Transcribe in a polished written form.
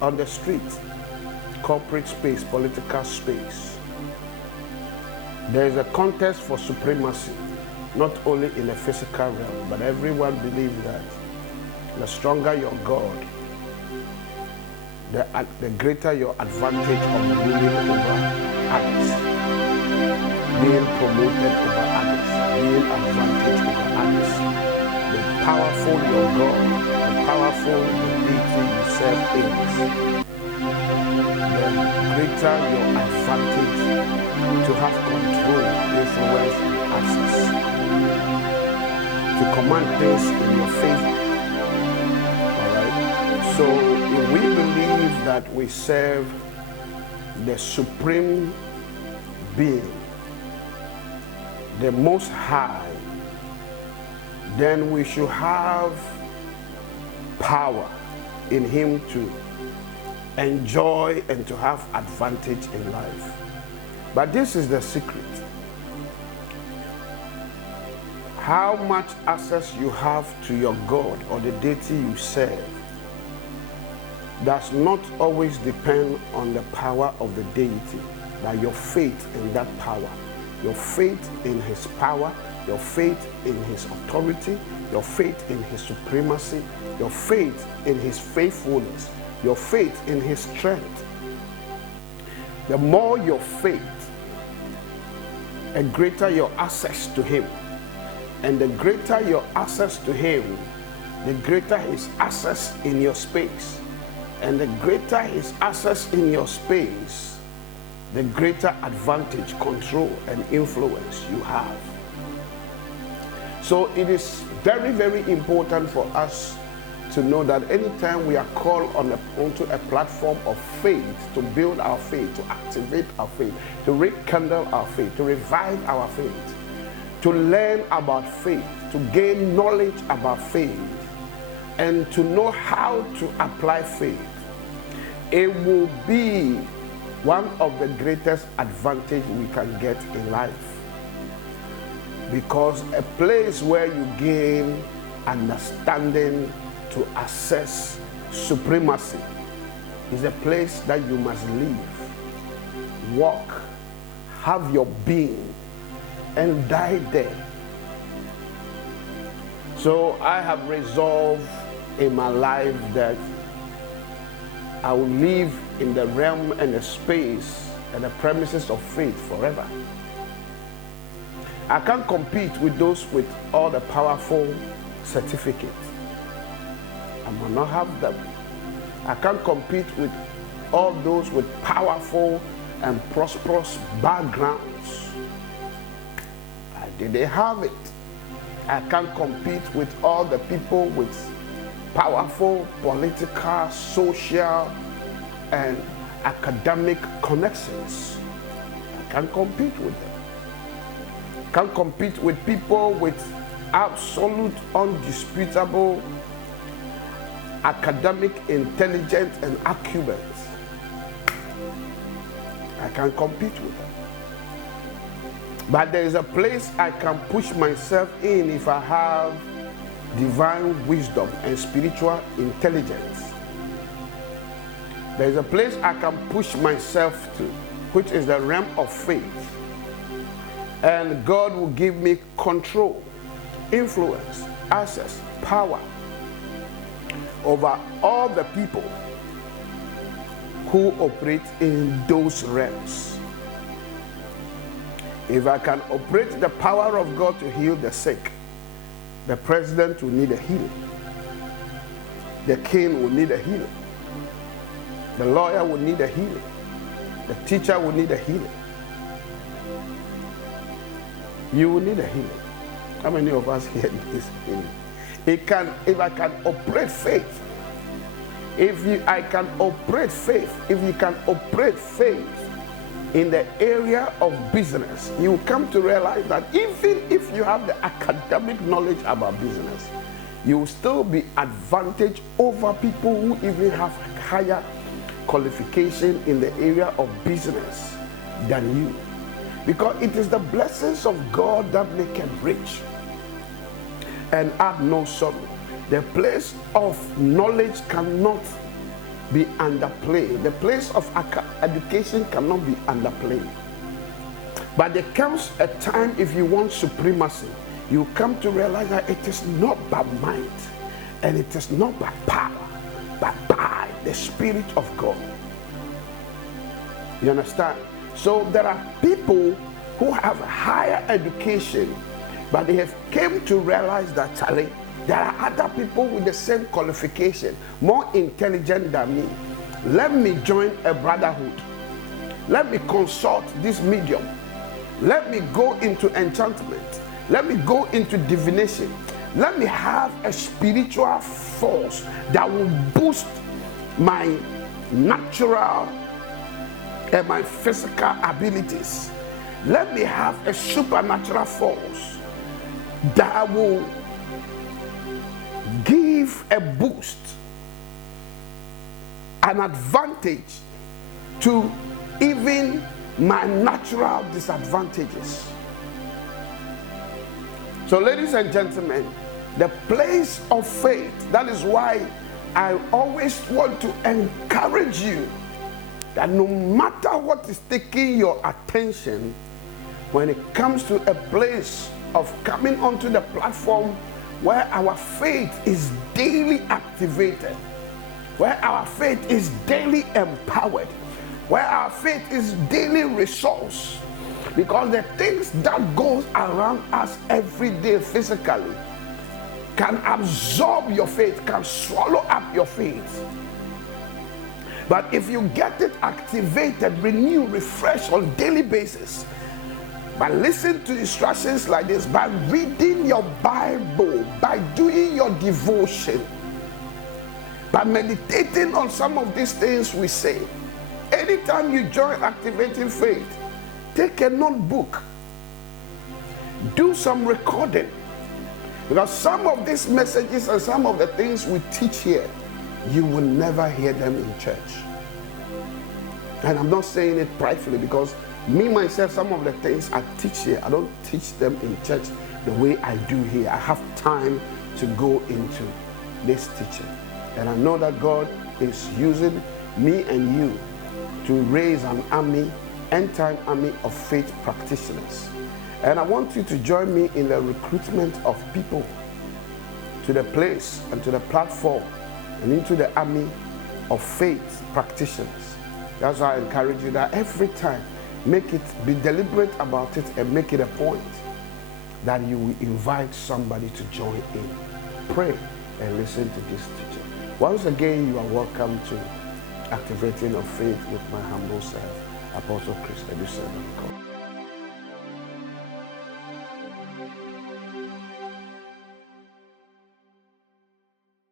on the street, corporate space, political space. There is a contest for supremacy, not only in the physical realm, but everyone believes that the stronger your God, the greater your advantage of ruling over others, being promoted over others, being advantage over others. The powerful your God, the powerful the deity you serve is, the greater your advantage to have control, influence, and access, to command things in your favor. All right? So if we believe that we serve the supreme being, the Most High, then we should have power in Him to enjoy and to have advantage in life. But this is the secret. How much access you have to your God or the deity you serve does not always depend on the power of the deity, but your faith in that power, your faith in His power, your faith in His authority, your faith in His supremacy, your faith in His faithfulness, your faith in His strength. The more your faith, the greater your access to Him. And the greater your access to Him, the greater His access in your space. And the greater His access in your space, the greater advantage, control, and influence you have. So it is very, very important for us to know that anytime we are called onto a platform of faith, to build our faith, to activate our faith, to rekindle our faith, to revive our faith, to learn about faith, to gain knowledge about faith, and to know how to apply faith, it will be one of the greatest advantage we can get in life. Because a place where you gain understanding to assess supremacy is a place that you must live, walk, have your being, and die there. So I have resolved in my life that I will live in the realm and the space and the premises of faith forever. I can't compete with those with all the powerful certificates. I will not have them. I can't compete with all those with powerful and prosperous backgrounds. I didn't have it. I can't compete with all the people with powerful political, social, and academic connections. I can't compete with them. Can't compete with people with absolute, undisputable academic intelligence and acumen. I can't compete with them. But there is a place I can push myself in if I have divine wisdom and spiritual intelligence. There is a place I can push myself to, which is the realm of faith. And God will give me control, influence, access, power over all the people who operate in those realms. If I can operate the power of God to heal the sick, the president will need a healing. The king will need a healing. The lawyer will need a healing. The teacher will need a healing. You will need a healing. How many of us here need this healing? If I can operate faith, if you can operate faith in the area of business, you will come to realize that even if you have the academic knowledge about business, you will still be advantaged over people who even have higher qualification in the area of business than you. Because it is the blessings of God that make him rich and add no sorrow. The place of knowledge cannot be underplayed. The place of education cannot be underplayed. But there comes a time, if you want supremacy, you come to realize that it is not by might and it is not by power, but by the Spirit of God. You understand? So there are people who have higher education, but they have came to realize that, Charlie, there are other people with the same qualification, more intelligent than me. Let me join a brotherhood. Let me consult this medium. Let me go into enchantment. Let me go into divination. Let me have a spiritual force that will boost my natural and my physical abilities. Let me have a supernatural force that will give a boost, an advantage to even my natural disadvantages. So, ladies and gentlemen, the place of faith, that is why I always want to encourage you that no matter what is taking your attention, when it comes to a place of coming onto the platform where our faith is daily activated, where our faith is daily empowered, where our faith is daily resourced, because the things that goes around us every day physically can absorb your faith, can swallow up your faith. But if you get it activated, renew, refresh on a daily basis, by listening to instructions like this, by reading your Bible, by doing your devotion, by meditating on some of these things we say, anytime you join Activating Faith, take a notebook, do some recording, because some of these messages and some of the things we teach here, you will never hear them in church. And I'm not saying it pridefully, because me myself, some of the things I teach here, I don't teach them in church the way I do here. I have time to go into this teaching, and I know that God is using me and you to raise an army, end-time army of faith practitioners. And I want you to join me in the recruitment of people to the place and to the platform and into the army of faith practitioners. That's why I encourage you that every time, make it, be deliberate about it, and make it a point that you will invite somebody to join in. Pray and listen to this teaching. Once again, you are welcome to Activating of Faith with my humble self, Apostle Chris Educeno.